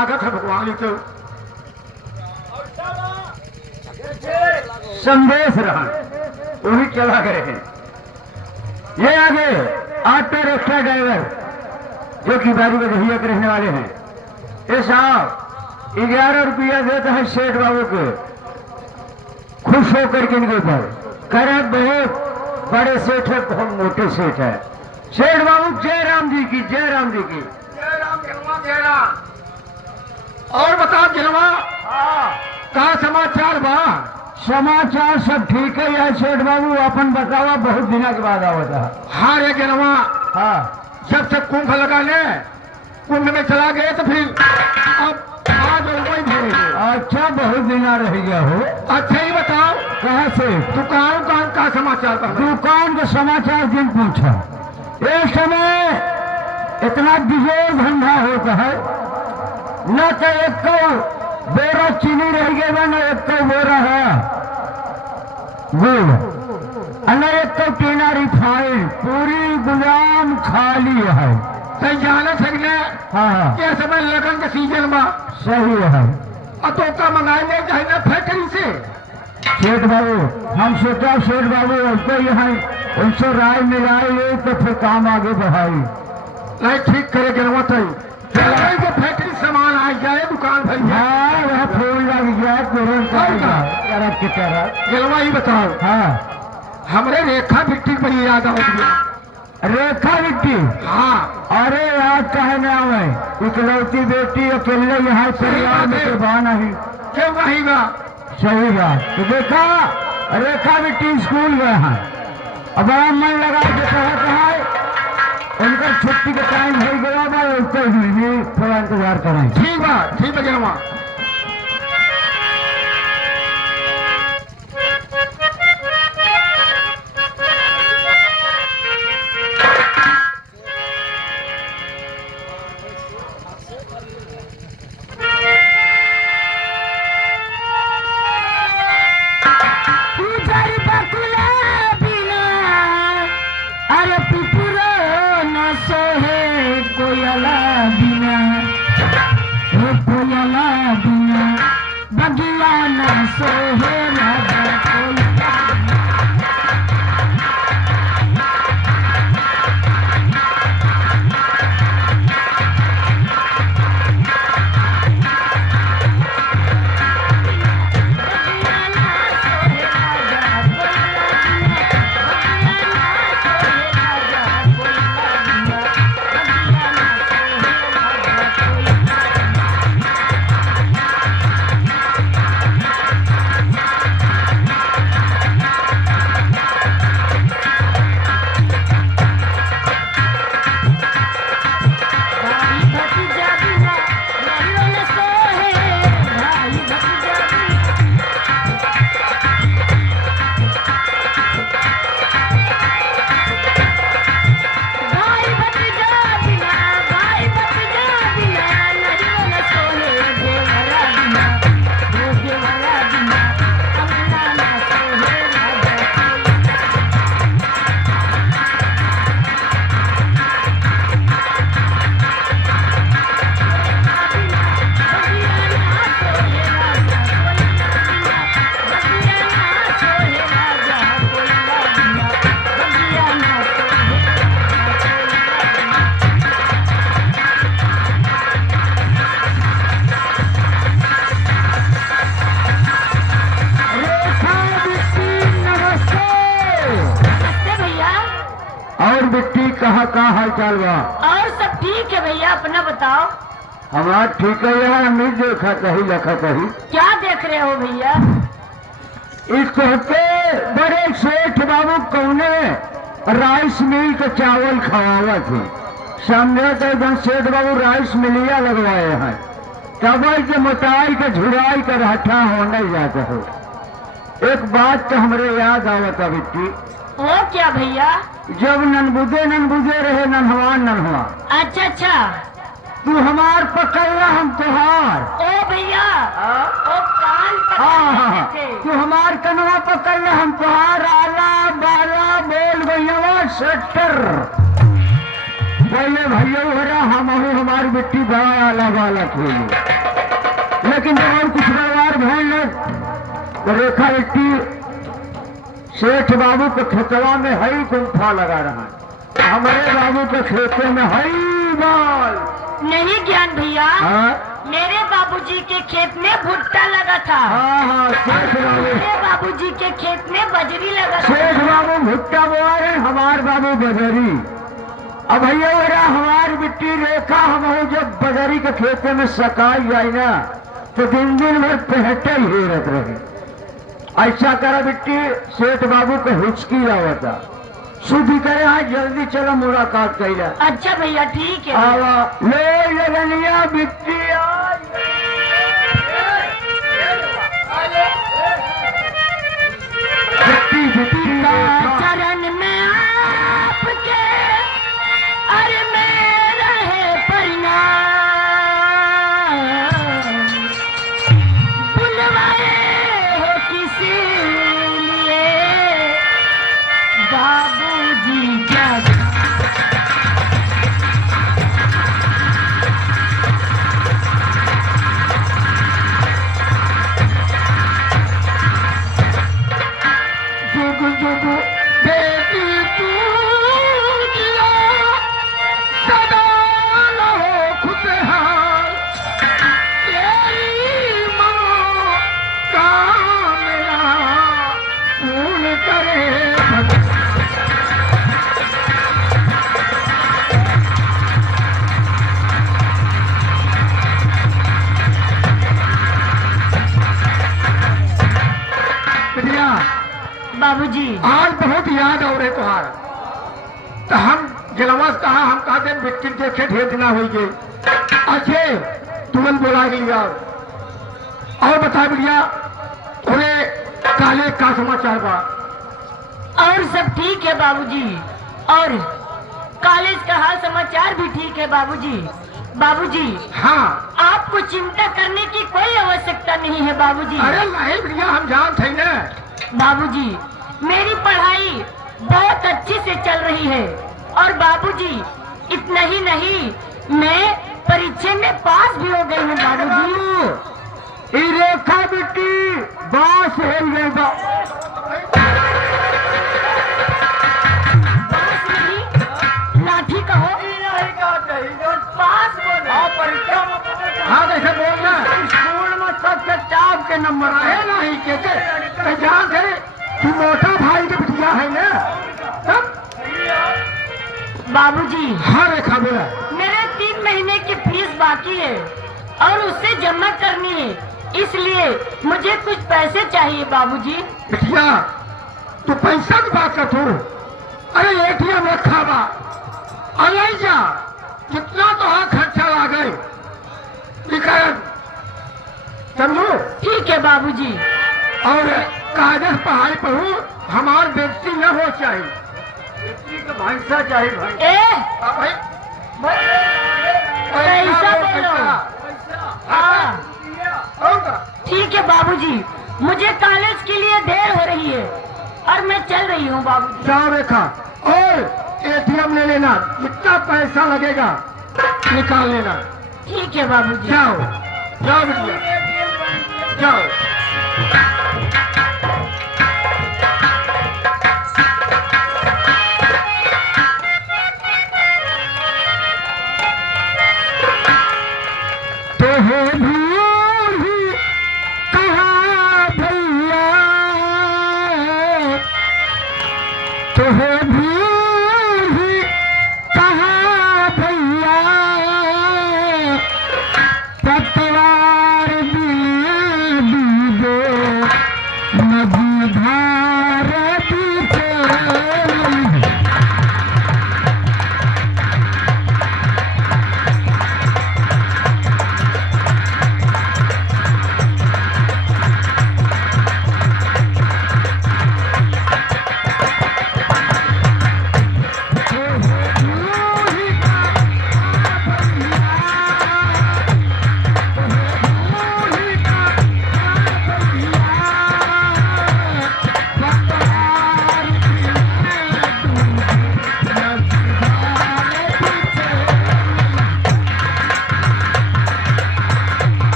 लागत है भगवान तो संदेश रहा वही चला गए हैं। ये आगे ऑटो रिक्शा ड्राइवर जो कि बारी बधैया के रहने वाले हैं, ये साहब 11 रुपया देता है सेठ बाबू को, खुश होकर के इनके ऊपर कह रहे बहुत बड़े सेठ है, बहुत मोटे सेठ है। सेठ बाबू जय राम जी की, जय राम जी की। जय राम गिलवा, जय राम। और बता गिलवा का समाचार बा? समाचार सब ठीक है यार सेठ बाबू, अपन बतावा, बहुत दिनों के बाद आवता है। हाँ रे गिलवा, हाँ जब से कुंभ लगा ले, कुंभ में चला गए तो फिर अब आज वही भेजे। अच्छा बहुत दिन रह गया हो। अच्छा ही बताओ कहाँ से? दुकान का समाचार बा? दुकान का समाचार जिन पूछा, इस समय इतना बिजोर धंधा होता है, न तो एक को बोरा चीनी रह गया, न एक को बोरा है गुड़, न एक को टीना रिफाइंड, पूरी गुलाम खाली है। सही जाने सकते हाँ ये समय लगन के सीजन में सही है। तो का मंगाए ले जाए ना फैक्ट्री से। सेठ बाबू हम सोचा सेठ बाबू उनको यहाँ उनसे राय मिलाए तो फिर काम आगे बढ़ाई। नहीं ठीक करे गिलवा तो जो फैक्ट्री सामान आ जाए दुकान भर जाए। हाँ वह फूल लग गया तुरंत तरफ की तरफ। गिलवा ही बताओ, हाँ हमरे रेखा बिट्टी बड़ी याद आ गया। रेखा बिट्टी? हाँ अरे याद कहे ना मैं, इकलौती बेटी अकेले यहाँ परिवार में तो बा नहीं। क्यों वही बा? सही बात। तो देखा रेखा बिट्टी स्कूल गए हैं, अब बड़ा मन लगा के कहा उनका छुट्टी का टाइम हो गया बा, उसको भी थोड़ा इंतजार करें। ठीक है गिलवा। कहाँ हाल चाल बा? और सब ठीक है भैया, अपना बताओ। हमारा ठीक है यार, हमें देखा कही लखा कही। क्या देख रहे हो भैया? इसको बड़े सेठ बाबू कौने राइस मिल के चावल खवावा थे, समझे तो एकदम सेठ बाबू राइस मिलिया लगवाए हैं, तब के मोटाई के झुराई का हठा होने जाता हो। एक बात तो हमरे याद आवता बिट्टी। वो क्या भैया? जब ननबुदे रहे नन्हवा। अच्छा अच्छा। तू हमार पकड़ना हम तुहार। ओ भैया ओ कान हाँ, थे। तू हमार कनवा पकड़ना हम तुहार। आला बाला बोल भैया 70 पहले भैया हो हम हमारी मिट्टी बड़ा अलग अलग हुई, लेकिन जब और कुछ व्यवहार भूल तो रेखा मिट्टी सेठ बाबू के खेतवा में हई गुम्फा लगा रहा है, हमारे बाबू के खेते में हई बाल। नहीं ज्ञान भैया, हाँ मेरे बाबूजी के खेत में भुट्टा लगा था। हाँ सेठ बाबू, मेरे बाबूजी के खेत में बजरी लगा था। सेठ बाबू भुट्टा बोआ रहे, हमार बाबू बजरी। अब भैया हो रहा हमारी मिट्टी रेखा हम जब बजरी के खेते में सकाई जाए ना तो दिन दिन भर पहटे ही हेरत रहे। ऐसा करा मिट्टी सेठ बाबू के हिचकी आवता, शुद्धि करे हाँ जल्दी चलो मुलाकात कही। अच्छा भैया ठीक है। आवा ले लगनिया मिट्टी मिट्टी मिट्टी चरण में आपके अरे में रहे परिणाम, बुलवाए हो किसी लिए बाबूजी क्या। जुग जुग बेटी तू जिया, सदा रहो खुशहाल, तेरी माँ कामना पूर्ण करे। बिटिया बाबूजी आज बहुत याद हो रहे तुम्हारा, तो हम गिलवस कहा हम कहते मिट्टी देखे ढेर दिना हो गई। अच्छे तुरंत बोला लिया और बता बिटिया तुम्हें काले का समाचार बा। और सब ठीक है बाबूजी, और कॉलेज का हाल समाचार भी ठीक है बाबूजी। बाबूजी हाँ आपको चिंता करने की कोई आवश्यकता नहीं है बाबूजी। अरे नहीं बिटिया हम जानते हैं ना। बाबूजी मेरी पढ़ाई बहुत अच्छी से चल रही है, और बाबूजी इतना ही नहीं मैं परीक्षा में पास भी हो गई हूँ बाबूजी। ई रेखा मिट्टी बास हेल गई बा। पास नहीं लाठी कहो, पास बोलो। हाँ कैसे बोलना स्कूल में सबसे टॉप के नंबर है आए। नहीं के जान थे तू मोटा भाई के बिटिया है ना तब। बाबूजी हाँ रेखा बोला। मेरे 3 महीने की फीस बाकी है और उससे जमा करनी है, इसलिए मुझे कुछ पैसे चाहिए बाबूजी। बिटिया तू पैसा की बात कर तू। अरे एटीएम रखा बा अरे जा कितना तो हाँ खर्चा आ गए समझो। ठीक है बाबूजी। और कागज पढ़ाई पढ़ू हमार बेइज्जती न हो चाहिए। भैंसा चाहिए भाई। ए हाँ भाई पैसा बोलो। हाँ होगा। ठीक है बाबूजी, मुझे कॉलेज के लिए देर हो रही है और मैं चल रही हूँ बाबूजी। जाओ रेखा और एटीएम ले लेना, जितना पैसा लगेगा निकाल लेना। ठीक है बाबूजी। जाओ जाओ बिटिया जाओ। तो है भूल कहा भैया, तो है भूल कहा भैया, पतवार दिल दीदो नदी धार बीते।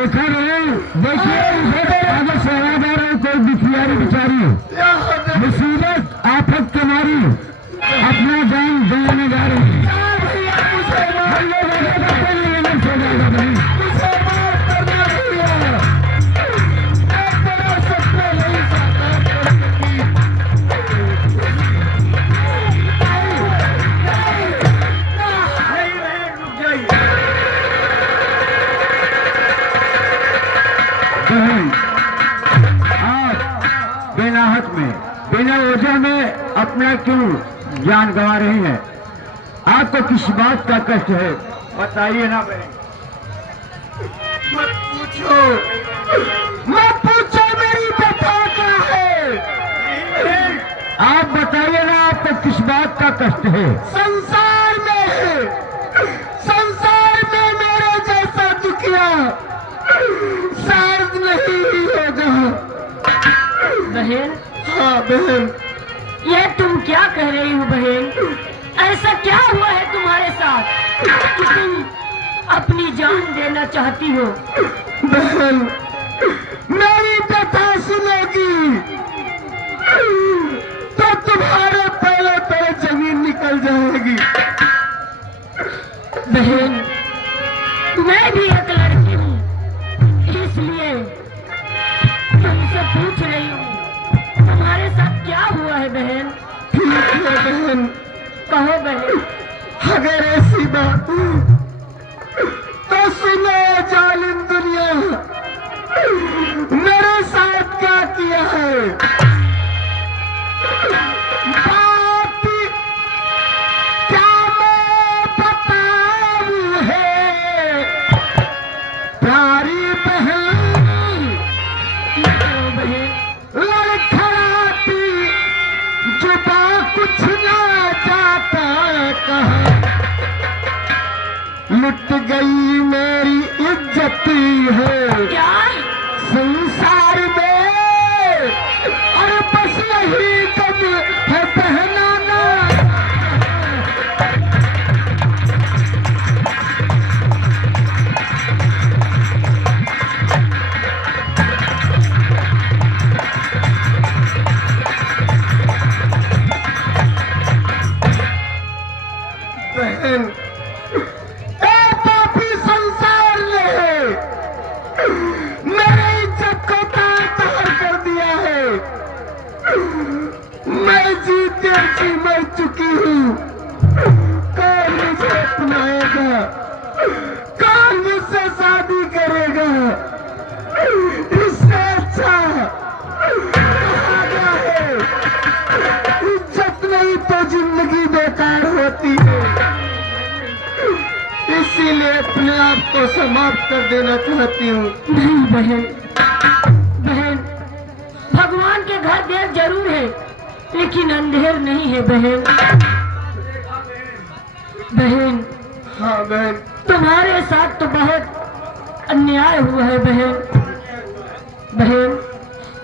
देखा नहीं, देखिए आगे से आवाज आ रहा है, कोई दुखियारी बेचारी मुसीबत आफत तुम्हारी अपना जान देने जा रही है। हम लोग आगे बढ़ते नहीं, ये नहीं सो जाएगा भाई। आप बिना हक में बिना वजह में अपना क्यों जान गंवा रही हैं? आपको किस बात का कष्ट है बताइए ना बहन। मत पूछो, मत पूछो, मेरी व्यथा क्या है? आप बताइए ना, आपको किस बात का कष्ट है? संसार में, संसार में मेरे जैसा दुखिया शायद नहीं होगा। बहन, हाँ बहन, ये तुम क्या कह रही हो बहन? ऐसा क्या हुआ है तुम्हारे साथ कि तुम अपनी जान देना चाहती हो? बहन, मेरी व्यथा सुनोगी तो तुम्हारे पैरों तले जमीन निकल जाएगी। बहन, मैं भी एक लड़की हूँ, इसलिए तुमसे पूछ रही हूँ तुम्हारे साथ क्या हुआ है बहन? ठीक है बहन, कहो बहन। अगर ऐसी बात तो सुनो जालिम दुनिया, मेरे साथ क्या किया है। बात क्या मैं बताऊं है, प्यारी बहन, लड़खड़ाती जुबा कुछ ना जाता कहा, लुट गई मेरी इज्जत है क्या? संसार में, और बस यही कब है पहनाना। बहन, ए पापी संसार ने मेरी इज्जत को तार-तार कर दिया है। मैं जीते जी मर चुकी हूँ। कौन मुझे अपनाएगा, कौन मुझसे शादी करेगा? इससे अच्छा कहा गया है, इज्जत नहीं तो जिंदगी बेकार होती है। इसीलिए अपने आप को समाप्त कर देना चाहती हूँ। नहीं बहन, बहन, भगवान के घर देर जरूर है लेकिन अंधेर नहीं है बहन। बहन, हाँ बहन, तुम्हारे साथ तो बहुत अन्याय हुआ है बहन। बहन,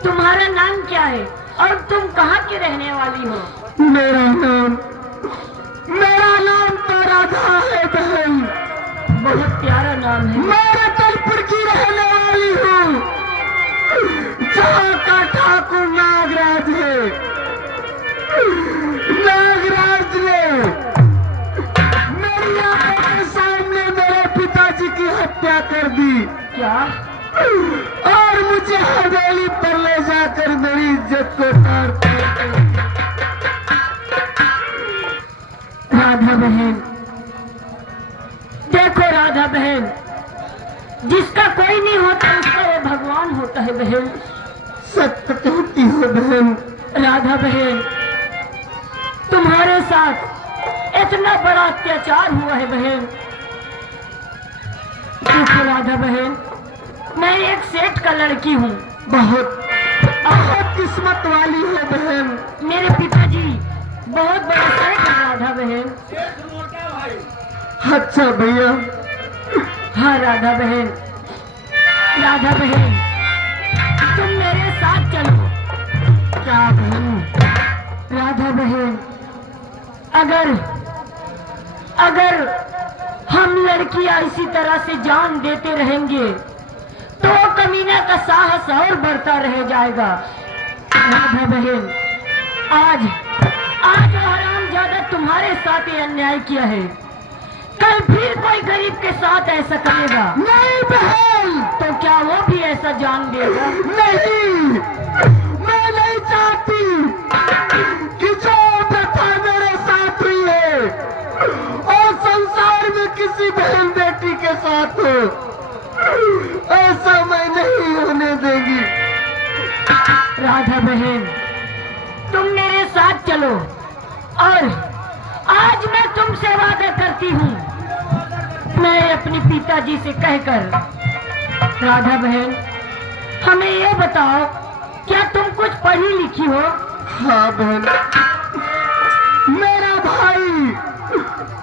तुम्हारा नाम क्या है और तुम कहाँ की रहने वाली हो? मेरा नाम तो राधा है बहन। बहुत प्यारा नाम है। मैं रतनपुर की रहने वाली हूँ, जहाँ का ठाकुर नागराज है। नागराज ने मेरी आंखों के सामने मेरे पिताजी की हत्या कर दी। क्या? और मुझे हवेली पर ले जाकर मेरी इज्जत को तार-तार कर दिया। राधा बहन, देखो राधा बहन, जिसका कोई नहीं होता उसका वो भगवान होता है बहन। सत्य कहती हो बहन। राधा बहन, तुम्हारे साथ इतना बड़ा अत्याचार हुआ है बहन। देखो राधा बहन, मैं एक सेठ का लड़की हूँ। बहुत बहुत किस्मत वाली हो बहन। मेरे पिताजी बहुत बड़ा सेठ है राधा बहन। अच्छा भैया। हाँ राधा बहन, राधा बहन, तुम मेरे साथ चलो। क्या बहन? राधा बहन, अगर हम लड़कियां इसी तरह से जान देते रहेंगे कमीना का साहस और बढ़ता रह जाएगा। राधा बहन, आज आज वो हरामजादा तुम्हारे साथ ये अन्याय किया है, कल फिर कोई गरीब के साथ ऐसा करेगा। नहीं बहन, तो क्या वो भी ऐसा जान देगा? नहीं, मैं नहीं चाहती कि जो प्रथा मेरे साथ हुई है और संसार में किसी बहन बेटी के साथ हो, ऐसा मैं नहीं होने देगी। राधा बहन, तुम मेरे साथ चलो और आज मैं तुमसे वादा करती हूँ, मैं अपने पिताजी से कहकर। राधा बहन, हमें ये बताओ, क्या तुम कुछ पढ़ी लिखी हो? हाँ बहन, मेरा भाई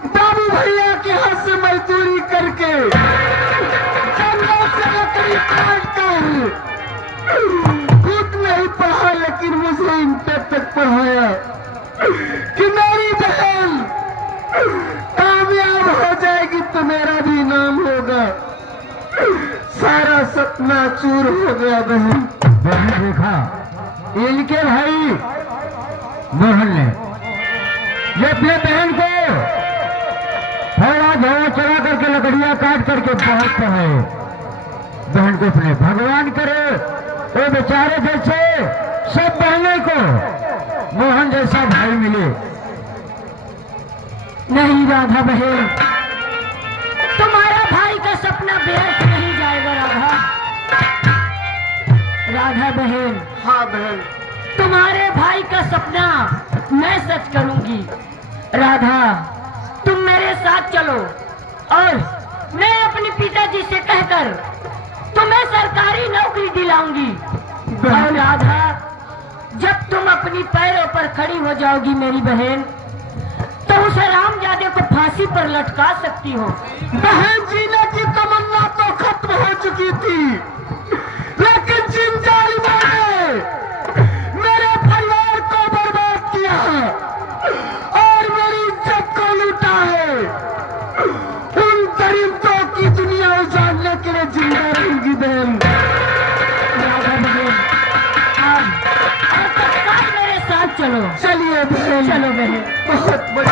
बाबू भैया के हाथ से मजदूरी करके जंगल से लकड़ी काट कर खुद नहीं पढ़ा, लेकिन मुझे इंटर तक पढ़ाया कि मेरी बहन कामयाब हो जाएगी तो मेरा भी नाम होगा। सारा सपना चूर हो गया बहन। बहन देखा, इनके भाई मोहन ने ये अपने बहन को थोड़ा घोड़ा चला करके लकड़ियां काट करके बहुत पढ़ाए। बहन को अपने भगवान करे वो बेचारे जैसे सब बहनों को मोहन जैसा भाई मिले। नहीं राधा बहन, तुम्हारा भाई का सपना व्यर्थ नहीं जाएगा। राधा बहन, हाँ बहन, तुम्हारे भाई का सपना मैं सच करूंगी। राधा, तुम मेरे साथ चलो और मैं अपने पिताजी से कहकर तुम्हें सरकारी नौकरी दिलाऊंगी। और राधा, जब तुम अपनी पैरों पर खड़ी हो जाओगी मेरी बहन, तो उस हरामजादे को फांसी पर लटका सकती हो। बहन, जीने की तमन्ना तो खत्म हो चुकी थी, लेकिन जिन जालिमों ने मेरे परिवार को बर्बाद किया और मेरी इज्जत को लूटा है, उन दरिंदों की दुनिया उजाड़ने के लिए जिंदा रहूंगी बहन। राधा बहन, आज और तत्काल मेरे साथ चलो। चलिए बहन, चलो बहन। बहुत बड़ी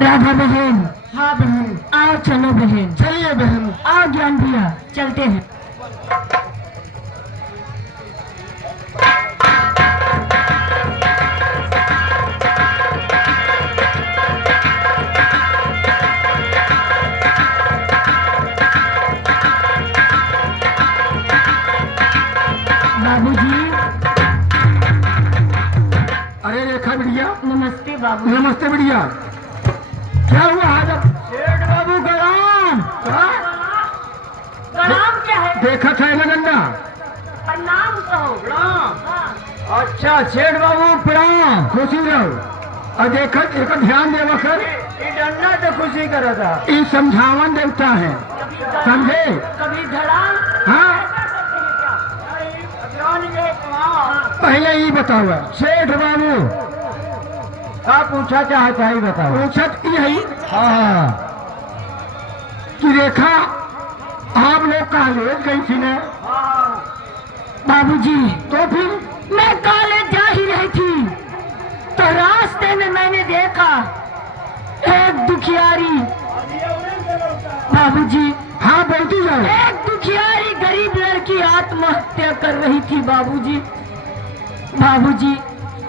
राधा बहन, हाँ बहन, आओ चलो बहन। चलिए बहन। आओ ज्ञान भैया, चलते हैं। बाबूजी, देखा बिटिया? नमस्ते बाबू। नमस्ते बिटिया। क्या हुआ आज? अब सेठ बाबू का नाम प्रणाम क्या है? देखा था ना डंडा? प्रणाम कहो। प्रणाम। हाँ। अच्छा सेठ बाबू प्रणाम। खुशी रहो और देखा एक ध्यान देवा कर। ये डंडा तो खुशी करा था। ये समझावन देवता है, समझे? कभी धड़ाम हाँ, पहले ये बताओ सेठ बाबू का पूछा चाहता है बताओ। पूछत की है हाँ कि रेखा आप लोग कॉलेज गई थी ना? बाबूजी, तो फिर मैं कॉलेज जा ही रही थी तो रास्ते में मैंने देखा एक दुखियारी। बाबूजी, हाँ बोलती जाओ। एक दुखियारी गरीब लड़की आत्महत्या कर रही थी बाबूजी। बाबूजी,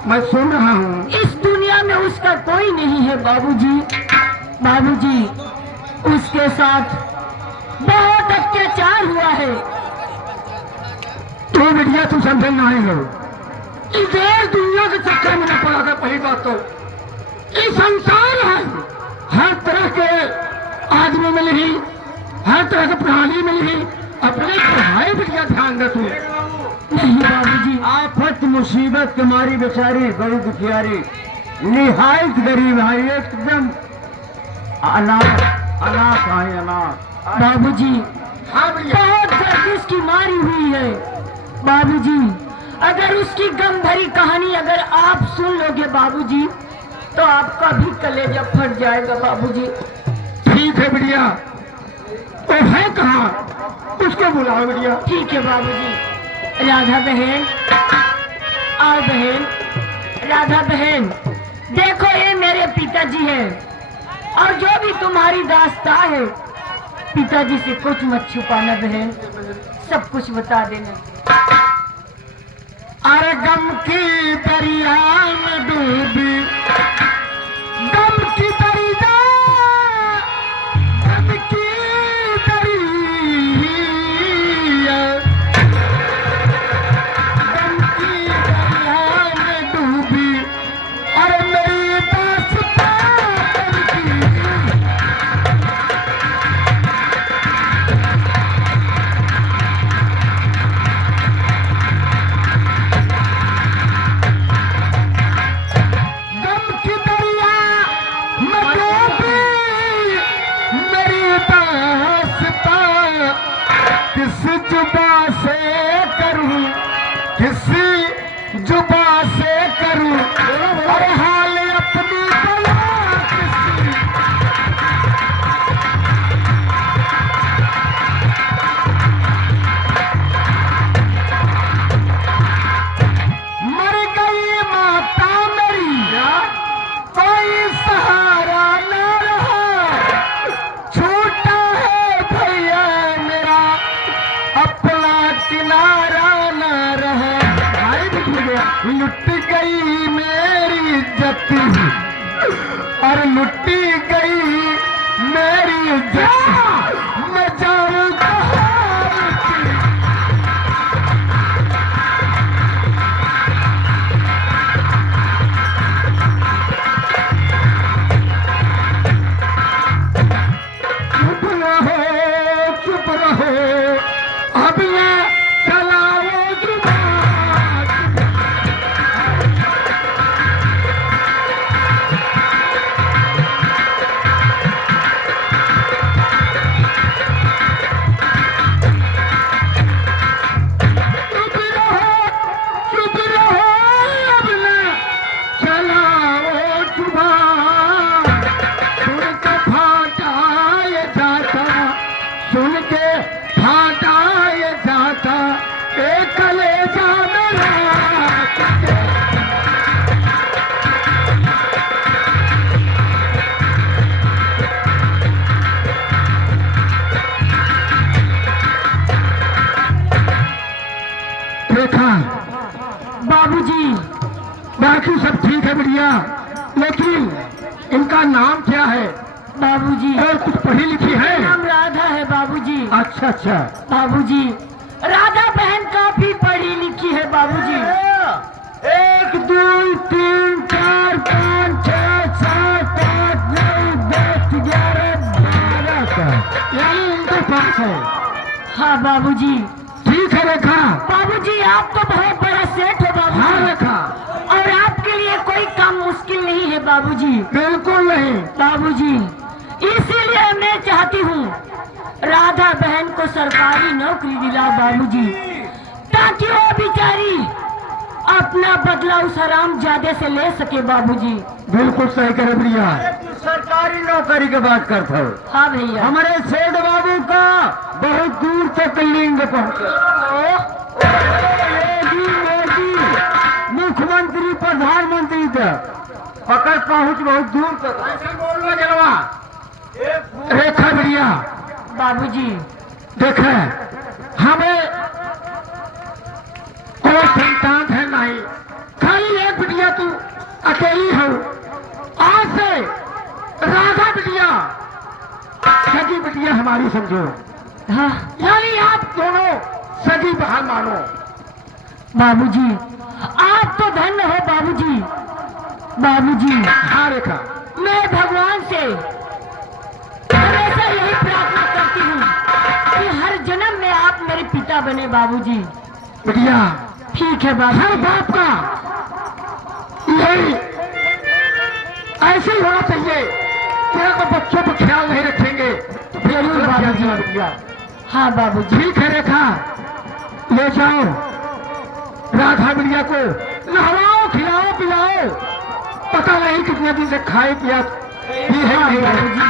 मैं सुन रहा हूँ। इस दुनिया में उसका कोई नहीं है बाबूजी। बाबूजी, उसके साथ बहुत अत्याचार हुआ है। तो बिटिया तू समझ ना ही लो, इधर दुनिया के चक्कर में न पड़ा था। पहली बात तो ये संसार है, हर तरह के आदमी मिल रही, हर तरह की प्राणी मिल रही। अपने पढ़ाई बिटिया ध्यान दे तू। नहीं बाबूजी, आफत मुसीबत तुम्हारी बेचारी बड़ी दुखियारी निहायत गरीब है, एकदम अनाथ अनाथ है अनाथ। बाबूजी, हाँ बिटिया। बहुत गर्दिश की मारी हुई है। बाबूजी, अगर उसकी गम भरी कहानी अगर आप सुन लोगे बाबूजी तो आपका भी कलेजा फट जाएगा बाबूजी। ठीक है बिटिया, तो है कहाँ? उसको बुलाओ बिटिया। ठीक है बाबूजी। राधा बहन, आओ बहन। राधा बहन, देखो ये मेरे पिताजी हैं और जो भी तुम्हारी दास्तां है पिताजी से कुछ मत छुपाना बहन, सब कुछ बता देना। अरे गम की दरिया में डूबी, गम की दरिया, गम की दरिया, गम की दरिया में डूबी। अरे मेरी दास्तां गम की। गम की दरिया में डूबी मेरी दास्तां, किस जुबां से करूं, किसी जुबां से करूं, और हाल अपनी बयां किसी। मर गई माता मेरी, कोई सहारा न रहा, छूटा है भैया मेरा, अपना किनारा न रहा। भाई भी छूट गया। लुट गई मेरी इज्जत, और लुटी गई मेरी इज्जत, मैं जाऊं कहाँ? चुप रहो, चुप रहो, अब ये चलाओ जुबान। चुप रहो, चुप रहो, अब ये चलाओ जुबान। सुन के फाटा ये जाता, सुन के फाटा ये जाता, एक कलेजा मेरा। देखा बाबूजी, बाकी सब ठीक है बढ़िया, लेकिन इनका नाम क्या है? बाबूजी, और कुछ पढ़ी लिखी है? नाम राधा है बाबूजी। अच्छा अच्छा। बाबूजी, राधा बहन काफी पढ़ी लिखी है बाबूजी। 1 2 3 4 हाँ बाबूजी। ठीक है रेखा। बाबूजी आप तो बहुत बड़ा सेठ हो बाबूजी। हाँ रेखा। और आपके लिए कोई काम मुश्किल नहीं है बाबूजी। बिल्कुल नहीं। बाबूजी इसीलिए मैं चाहती हूँ राधा बहन को सरकारी नौकरी दिलाओ बाबूजी, ताकि वो बेचारी अपना बदला उस हरामजादे से ले सके बाबूजी। बिल्कुल सही करे भैया। सरकारी नौकरी की बात करते हो? हाँ भैया। हमारे सेठ बाबू का बहुत दूर तक लिंग पहुंचे, मुख्यमंत्री प्रधानमंत्री तक पकड़ पहुंच बहुत दूर तक। ऐसे बोलना जलवा। रेखा भैया बाबूजी देखे हमें कोई संतान है नहीं, खाली एक बिटिया तू अकेली हो। आज से राधा बिटिया सगी बिटिया हमारी समझो। हाँ यानी आप दोनों सगी बहन मानो। बाबूजी आप तो धन्य हो बाबूजी। बाबूजी हाँ रेखा। मैं भगवान से हमेशा यही प्रार्थना करती हूँ कि हर जन्म में आप मेरे पिता बने बाबूजी। बिटिया ठीक है हर बाबू। बाप का यही ऐसे ही होना चाहिए कि अगर बच्चों पर ख्याल नहीं रखेंगे तो फिर जरूर बाबूजी। बिटिया। हाँ बाबूजी। ठीक है रेखा, ले जाओ राधा बिटिया को नहलाओ खिलाओ पिलाओ। पता नहीं कितने दिन से खाए पिया भी है हाँ नहीं है। बाबूजी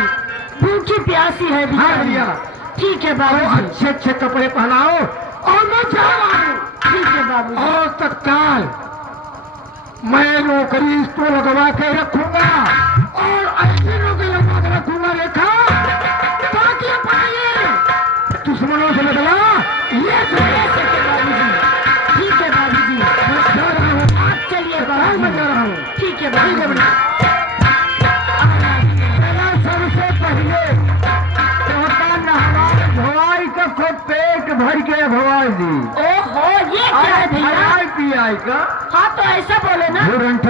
भूखी प्यासी है हाँ बेचारी। भैया। ठीक है और बाबूजी। अच्छे अच्छे कपड़े पहनाओ और मैं जा रहा हूँ। ठीक है बाबूजी। और तत्काल मैं नौकरी इसको लगवा के रखूंगा और ऐसी नौकरी लगवा के रखूंगा रेखा, ताकि अपना ये दुश्मनों से लड़वा ये ले सके बाबूजी। ठीक है बाबूजी। मैं जा रहा हूँ। आप चलिए मैं बाबूजी। जा रहा हूँ। ठीक है ठीक है बाबूजी। बेटा। मेरा सबसे पहले तोता नहवाई धोवाई का खूब पेट भर के भवाई दी। ओहो ये क्या है भैया? खाई पियाई का हाँ तो ऐसा बोले ना। झुरंट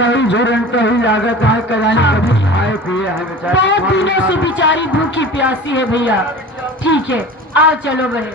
ही लागत है कजानी कभी खाए पिए है बेचारे। बहुत दिनों से बेचारी भूखी प्यासी है भैया। ठीक है आओ चलो बहन।